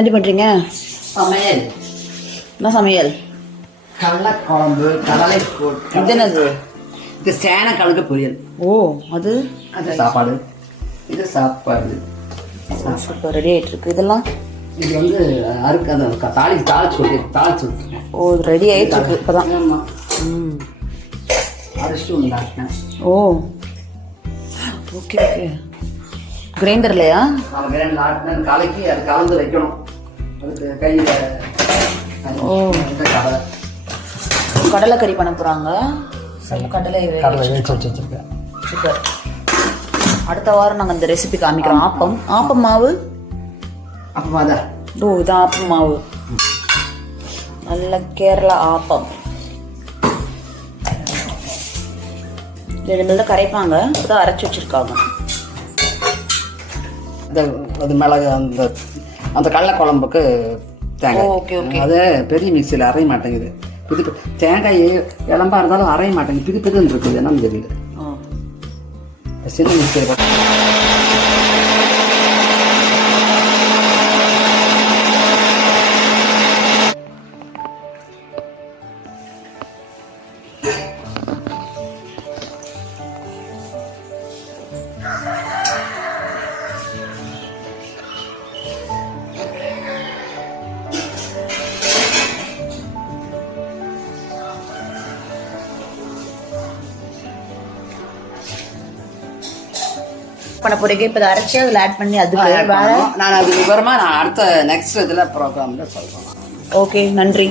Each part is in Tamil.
என்ன பண்ணுறீங்க? சமையல். என்ன சமையல்? கடலைக்குழம்பு, கடலை போட்டு. இது என்னது? இது சேனக்கிழங்கு பொரியல். ஓ, அது அது சாப்பாடு. இது சாப்பாடு. சூப்பர், ரெடி ஆகிட்டு இருக்கு. இதெல்லாம் இது வந்து அறுக்கு அந்த தாளிச்சு ஓ, ரெடி ஆகிட்டு இருக்கு இப்போதான். ஆமாம். ம், அரிசி உண்டாக்கினேன். ஓ, ஓகே ஓகே. கிரைண்டர்லையா? நம்ம கிரைண்டர் ஆட்டினேன். கலக்கி அது கலந்து வைக்கணும். அதுக்கு கையில் ஓ, கடலைக்கறி பண்ண போகிறாங்க. கடலை வேக வச்சுருக்கேன். சூப்பர். அடுத்த வாரம் நாங்கள் இந்த ரெசிபி காமிக்கிறோம். ஆப்பம் மாவு. அப்போ அதான். ஓ, இதான் ஆப்பம் மாவு. நல்ல கேரளா ஆப்பம். இனிமேல் தான் கரைப்பாங்க. இப்போதான் அரைச்சி வச்சிருக்காங்க. அது மிளகு அந்த கடலைக்குழம்புக்கு தேங்காய். Okay okay. அது பெரிய மிக்சியில் அரைய மாட்டேங்குது. புது தேங்காய் இளம்பா இருந்தாலும் அரைய மாட்டேங்குது. பிதுன்னு இருக்குது. என்னன்னு தெரியல. சின்ன மிக்சியில் பண்ண போறீங்க. இப்போ அதை அரைச்சி அதில் ஆட் பண்ணி அதுக்கு வேற நான் அது விவரமாக நான் அடுத்த நெக்ஸ்ட் இதில் ப்ரோக்ராமில் சொல்கிறேன். ஓகே, நன்றி.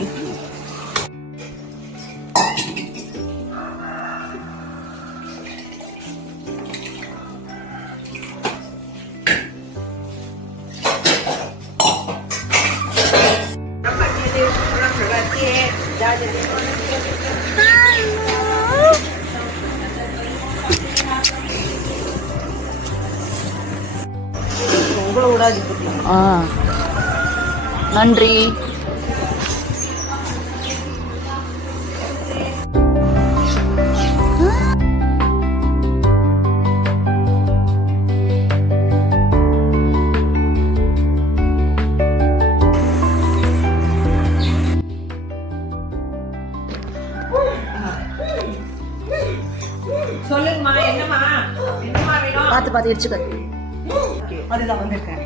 நன்றி. சொல்லுங்கம்மா, என்னம்மா வேணும்? பார்த்து இடிச்சுக்க. அதுதான் வந்திருக்கேன்.